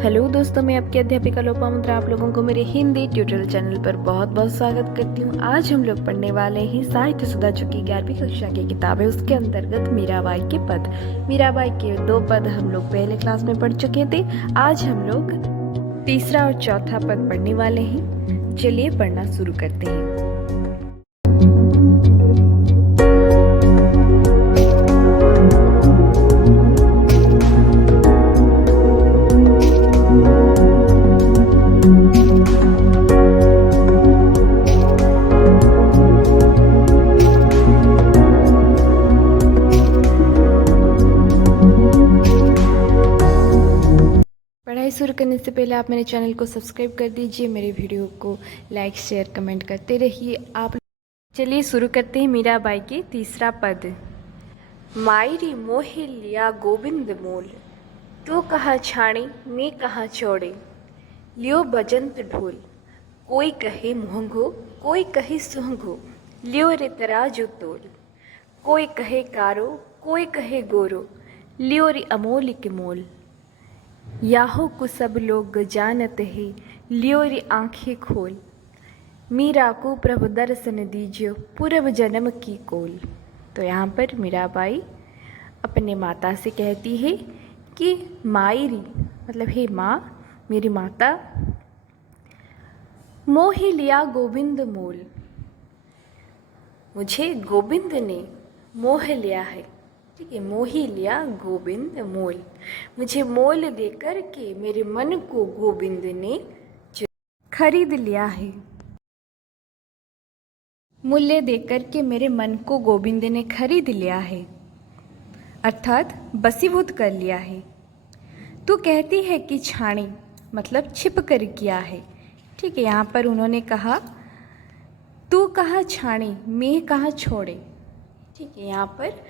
Hello दोस्तों, मैं आपकी अध्यापिका लोपामुद्रा आप लोगों को मेरे हिंदी ट्यूटोरियल चैनल पर बहुत बहुत स्वागत करती हूँ। आज हम लोग पढ़ने वाले हैं साहित्य सुधा जो कि 11वीं कक्षा की किताब है। उसके अंतर्गत मीराबाई के पद। मीराबाई के 2 पद हम लोग पहले क्लास में पढ़ चुके थे। आज हम लोग तीसरा और चौथा पद पढ़ने वाले हैं। चलिए पढ़ना शुरू करते हैं। पढ़ाई शुरू करने से पहले आप मेरे चैनल को सब्सक्राइब कर दीजिए, मेरे वीडियो को लाइक शेयर कमेंट करते रहिए आप। चलिए शुरू करते हैं मीराबाई के तीसरा पद। मायरी मोहे लिया गोविंद मोल, तो कहा छाणी मैं कहा चौड़े, लियो बजंत ढोल, कोई कहे मुहंगो कोई कहे सुहंगो, लियो रे तराजू तोल, कोई कहे कारो कोई कहे गोरो, लियो रे अमोलिक मोल, याहो को सब लोग जानत है, लियो रे आंखें खोल, मीरा को प्रभु दर्शन दीजियो पूर्व जन्म की कोल। तो यहाँ पर मीराबाई अपने माता से कहती है कि मायरी मतलब हे माँ, मेरी माता, मोहि लिया गोविंद मोल, मुझे गोविंद ने मोह लिया है। ठीक है, मोही लिया गोविंद मोल, मुझे मोल देकर के मेरे मन को गोविंद ने खरीद लिया है। मूल्य देकर के मेरे मन को गोविंद ने खरीद लिया है, अर्थात बसीभूत कर लिया है। तू कहती है कि छाणी मतलब छिप कर किया है। ठीक है, यहाँ पर उन्होंने कहा तू कहा छाणी मैं कहा छोड़े। ठीक है, यहाँ पर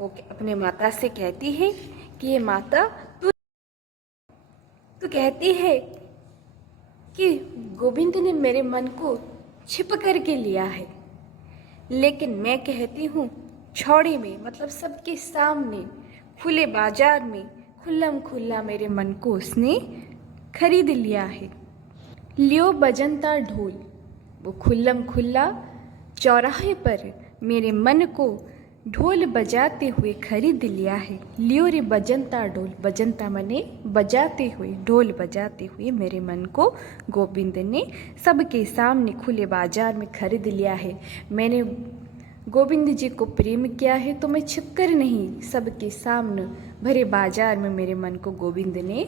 वो अपने माता से कहती है कि ये माता तू कहती है कि गोविंद ने मेरे मन को छिप करके लिया है, लेकिन मैं कहती हूँ छौड़े में मतलब सबके सामने खुले बाजार में खुल्लम खुल्ला मेरे मन को उसने खरीद लिया है। लियो बजंता ढोल, वो खुल्लम खुल्ला चौराहे पर मेरे मन को ढोल बजाते हुए खरीद लिया है। लियो रे बजंता ढोल, बजंता मने बजाते हुए, ढोल बजाते हुए मेरे मन को गोविंद ने सबके सामने खुले बाजार में खरीद लिया है। मैंने गोविंद जी को प्रेम किया है तो मैं छिपकर नहीं, सबके सामने भरे बाजार में मेरे मन को गोविंद ने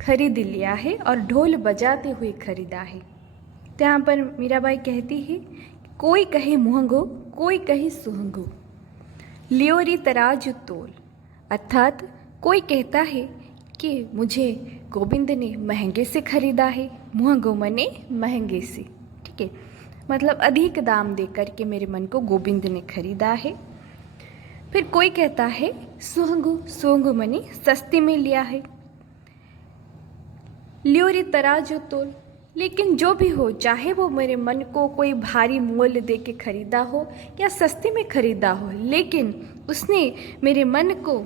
खरीद लिया है और ढोल बजाते हुए खरीदा है। तो यहाँ पर मीराबाई कहती है कोई कहे मुहंगो कोई कहे सुहंगो, लियो री तराजू तोल, अर्थात कोई कहता है कि मुझे गोविंद ने महंगे से खरीदा है, मुहंगो मने महंगे से। ठीक है, मतलब अधिक दाम दे करके मेरे मन को गोविंद ने खरीदा है। फिर कोई कहता है सुहंगो, सुहंगो मने सस्ते में लिया है, लियो री तराजू तोल, लेकिन जो भी हो, चाहे वो मेरे मन को कोई भारी मोल दे के खरीदा हो या सस्ते में खरीदा हो, लेकिन उसने मेरे मन को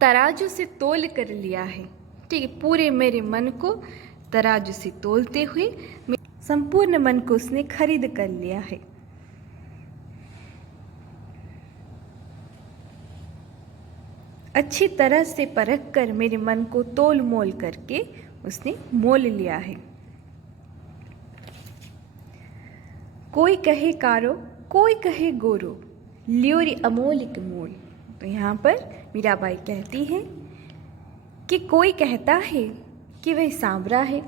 तराजू से तोल कर लिया है। ठीक है, पूरे मेरे मन को तराजू से तोलते हुए संपूर्ण मन को उसने खरीद कर लिया है। अच्छी तरह से परख कर मेरे मन को तोल मोल करके उसने मोल लिया है। कोई कहे कारो कोई कहे गोरो, लियो रे अमोलिक मोल। तो यहाँ पर मीराबाई कहती है कि कोई कहता है कि वह सांवरा है,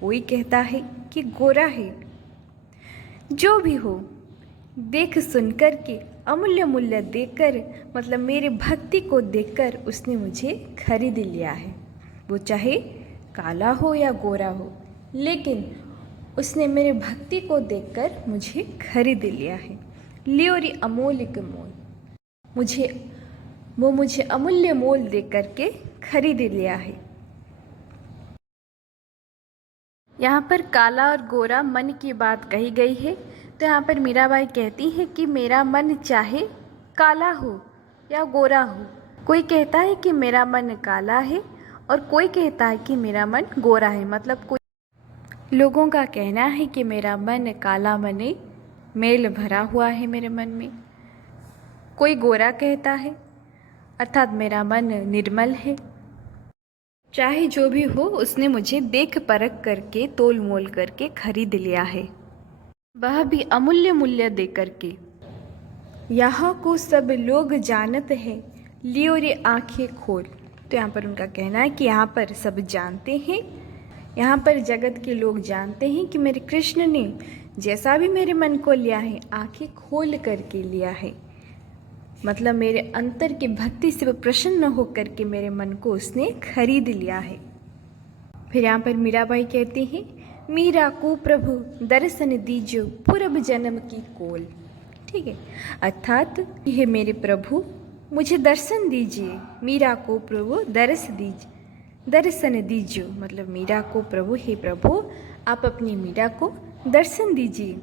कोई कहता है कि गोरा है, जो भी हो देख सुनकर के अमूल्य मूल्य देकर मतलब मेरे भक्ति को देखकर उसने मुझे खरीद लिया है। वो चाहे काला हो या गोरा हो, लेकिन उसने मेरे भक्ति को देखकर मुझे खरीद लिया है। लियो रे अमोलिक मोल, मुझे अमूल्य मोल दे करके खरीद लिया है। यहाँ पर काला और गोरा मन की बात कही गई है। तो यहाँ पर मीराबाई कहती है कि मेरा मन चाहे काला हो या गोरा हो, कोई कहता है कि मेरा मन काला है और कोई कहता है कि मेरा मन गोरा है, मतलब कोई लोगों का कहना है कि मेरा मन काला मने मेल भरा हुआ है मेरे मन में। कोई गोरा कहता है, अर्थात मेरा मन निर्मल है। चाहे जो भी हो, उसने मुझे देख परख करके तोल मोल करके खरीद लिया है, वह भी अमूल्य मूल्य दे करके। यहाँ को सब लोग जानत है, लियो रे आंखें खोल। तो यहाँ पर उनका कहना है कि यहाँ पर सब जानते हैं, यहाँ पर जगत के लोग जानते हैं कि मेरे कृष्ण ने जैसा भी मेरे मन को लिया है, आंखें खोल करके लिया है। मतलब मेरे अंतर की भक्ति से वो प्रसन्न होकर के मेरे मन को उसने खरीद लिया है। फिर यहाँ पर मीराबाई कहती हैं, मीरा को प्रभु दर्शन दीजो पूर्व जन्म की कोल। ठीक है, अर्थात हे मेरे प्रभु मुझे दर्शन दीजिए। मीरा को प्रभु दर्शन दीजिए, मतलब मीरा को प्रभु, हे प्रभु आप अपनी मीरा को दर्शन दीजिए,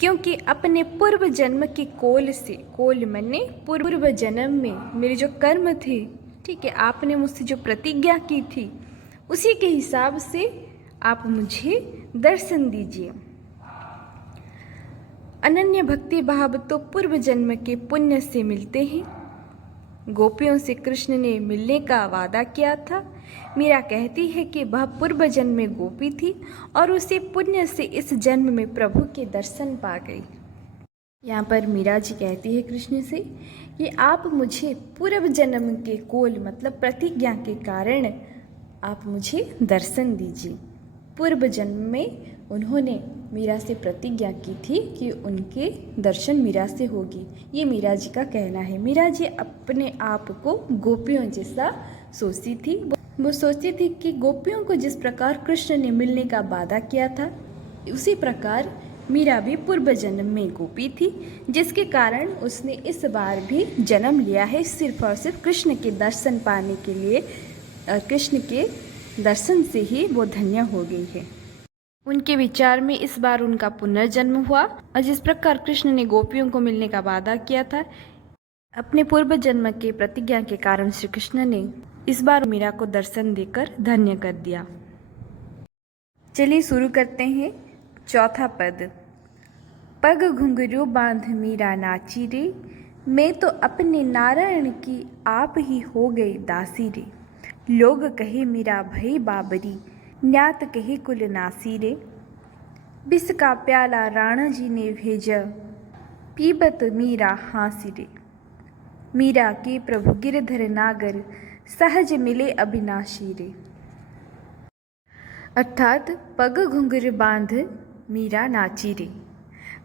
क्योंकि अपने पूर्व जन्म की कोल से, कोल मने पूर्व जन्म में मेरे जो कर्म थे, ठीक है, आपने मुझसे जो प्रतिज्ञा की थी उसी के हिसाब से आप मुझे दर्शन दीजिए। अनन्य भक्ति भाव तो पूर्व जन्म के पुण्य से मिलते हैं। गोपियों से कृष्ण ने मिलने का वादा किया था। मीरा कहती है कि वह पूर्व जन्म में गोपी थी और उसी पुण्य से इस जन्म में प्रभु के दर्शन पा गई। यहाँ पर मीरा जी कहती है कृष्ण से कि आप मुझे पूर्व जन्म के कोल, मतलब प्रतिज्ञा के कारण आप मुझे दर्शन दीजिए। पूर्व जन्म में उन्होंने मीरा से प्रतिज्ञा की थी कि उनके दर्शन मीरा से होगी। ये मीरा जी का कहना है। मीरा जी अपने आप को गोपियों जैसा सोचती थी। वो सोचती थी कि गोपियों को जिस प्रकार कृष्ण ने मिलने का वादा किया था, उसी प्रकार मीरा भी पूर्व जन्म में गोपी थी, जिसके कारण उसने इस बार भी जन्म लिया है सिर्फ और सिर्फ कृष्ण के दर्शन पाने के लिए। कृष्ण के दर्शन से ही वो धन्य हो गई है। उनके विचार में इस बार उनका पुनर्जन्म हुआ और जिस प्रकार कृष्ण ने गोपियों को मिलने का वादा किया था, अपने पूर्व जन्म के प्रतिज्ञा के कारण श्री कृष्ण ने इस बार मीरा को दर्शन देकर धन्य कर दिया। चलिए शुरू करते हैं चौथा पद। पग घुंघरू बांध मीरा नाची रे, मैं तो अपने नारायण की आप ही हो गई दासी रे। लोग कहे मीरा भई बाबरी, न्यात कहे कुल नासी रे। बिस का प्याला राणा जी ने भेजा, पीबत मीरा हासी रे। मीरा के प्रभु गिरधर नागर, सहज मिले अविनाशी रे। अर्थात पग घुंघरू बांध मीरा नाची रे,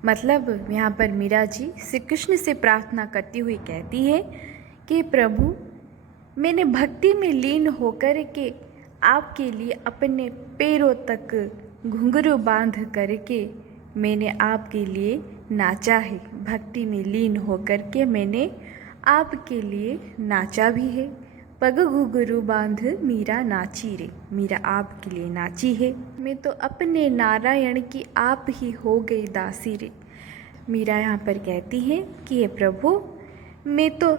मतलब यहाँ पर मीरा जी श्री कृष्ण से प्रार्थना करती हुई कहती है कि प्रभु मैंने भक्ति में लीन होकर के आपके लिए अपने पैरों तक घुंघरू बांध करके मैंने आपके लिए नाचा है। भक्ति में लीन होकर के मैंने आपके लिए नाचा भी है। पग घुंघरू बांध मीरा नाची रे, मीरा आपके लिए नाची है। मैं तो अपने नारायण की आप ही हो गई दासी रे। मीरा यहाँ पर कहती है कि हे प्रभु मैं तो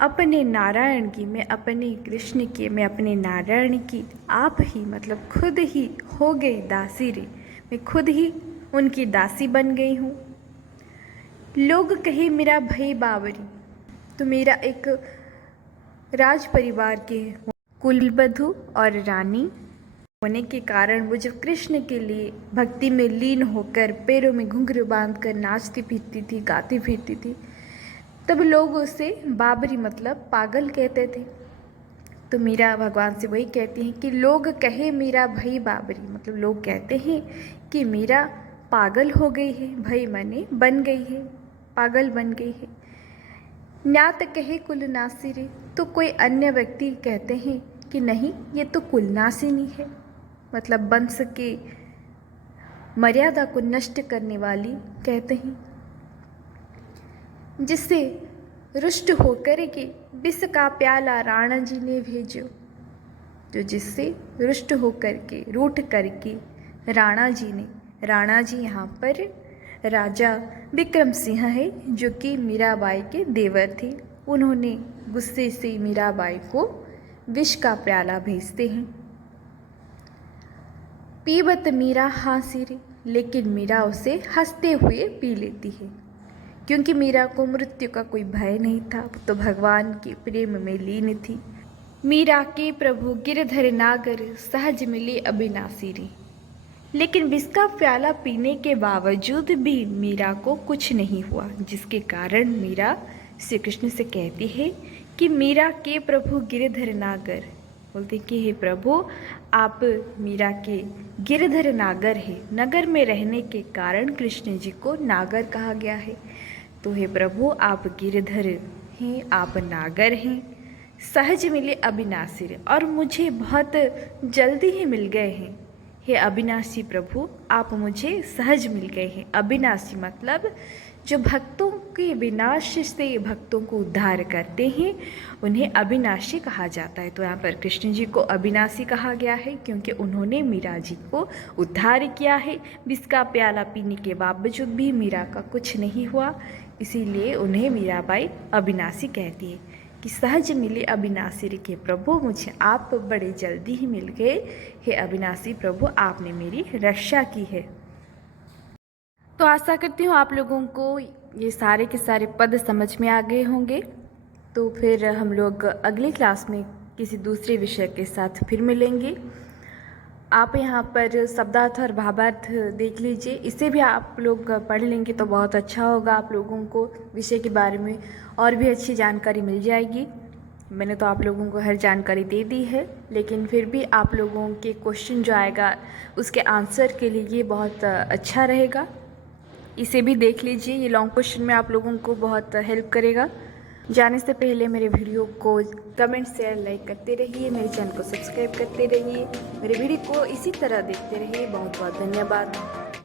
अपने नारायण की, मैं अपने कृष्ण की, मैं अपने नारायण की आप ही, मतलब खुद ही हो गई दासी रे। मैं खुद ही उनकी दासी बन गई हूँ। लोग कहे मेरा भई बावरी, तो मेरा एक राज परिवार के कुलवधु और रानी होने के कारण वो जब कृष्ण के लिए भक्ति में लीन होकर पैरों में घुंघरू बांध कर नाचती फिरती थी, गाती फिरती थी, तब लोग उसे बाबरी मतलब पागल कहते थे। तो मीरा भगवान से वही कहती हैं कि लोग कहे मीरा भई बाबरी, मतलब लोग कहते हैं कि मीरा पागल हो गई है। भई माने बन गई है, पागल बन गई है। न्यात कहे कुलनासी रे, तो कोई अन्य व्यक्ति कहते हैं कि नहीं ये तो कुलनासिनी है, मतलब वंश के मर्यादा को नष्ट करने वाली कहते हैं। जिससे रुष्ट होकर के विष का प्याला राणा जी ने भेजो, जो जिससे रुष्ट होकर के रूठ करके राणा जी ने, राणा जी यहाँ पर राजा विक्रम सिंह है जो कि मीराबाई के देवर थे। उन्होंने गुस्से से मीराबाई को विष का प्याला भेजते हैं। पीबत मीरा हाँसी रे, लेकिन मीरा उसे हंसते हुए पी लेती है, क्योंकि मीरा को मृत्यु का कोई भय नहीं था, तो भगवान के प्रेम में लीन थी। मीरा के प्रभु गिरधर नागर, सहज मिले अविनाशी रे। लेकिन विष का प्याला पीने के बावजूद भी मीरा को कुछ नहीं हुआ, जिसके कारण मीरा श्री कृष्ण से कहती है कि मीरा के प्रभु गिरधर नागर, बोलते कि हे प्रभु आप मीरा के गिरधर नागर है। नगर में रहने के कारण कृष्ण जी को नागर कहा गया है। तो हे प्रभु आप गिरधर हैं, आप नागर हैं, सहज मिले अविनाशी, और मुझे बहुत जल्दी ही मिल गए हैं। हे अविनाशी प्रभु आप मुझे सहज मिल गए हैं। अविनाशी मतलब जो भक्तों के विनाश से भक्तों को उद्धार करते हैं, उन्हें अविनाशी कहा जाता है। तो यहाँ पर कृष्ण जी को अविनाशी कहा गया है, क्योंकि उन्होंने मीरा जी को उद्धार किया है। विष का प्याला पीने के बावजूद भी मीरा का कुछ नहीं हुआ, इसीलिए उन्हें मीराबाई अविनाशी कहती है कि सहज मिले अविनाशी रे के प्रभु मुझे आप बड़े जल्दी ही मिल गए। हे अविनाशी प्रभु आपने मेरी रक्षा की है। तो आशा करती हूँ आप लोगों को ये सारे के सारे पद समझ में आ गए होंगे। तो फिर हम लोग अगली क्लास में किसी दूसरे विषय के साथ फिर मिलेंगे। आप यहाँ पर शब्दार्थ और भावार्थ देख लीजिए, इसे भी आप लोग पढ़ लेंगे तो बहुत अच्छा होगा। आप लोगों को विषय के बारे में और भी अच्छी जानकारी मिल जाएगी। मैंने तो आप लोगों को हर जानकारी दे दी है, लेकिन फिर भी आप लोगों के क्वेश्चन जो आएगा उसके आंसर के लिए ये बहुत अच्छा रहेगा। इसे भी देख लीजिए, ये लॉन्ग क्वेश्चन में आप लोगों को बहुत हेल्प करेगा। जाने से पहले मेरे वीडियो को कमेंट शेयर लाइक करते रहिए, मेरे चैनल को सब्सक्राइब करते रहिए, मेरे वीडियो को इसी तरह देखते रहिए। बहुत बहुत धन्यवाद।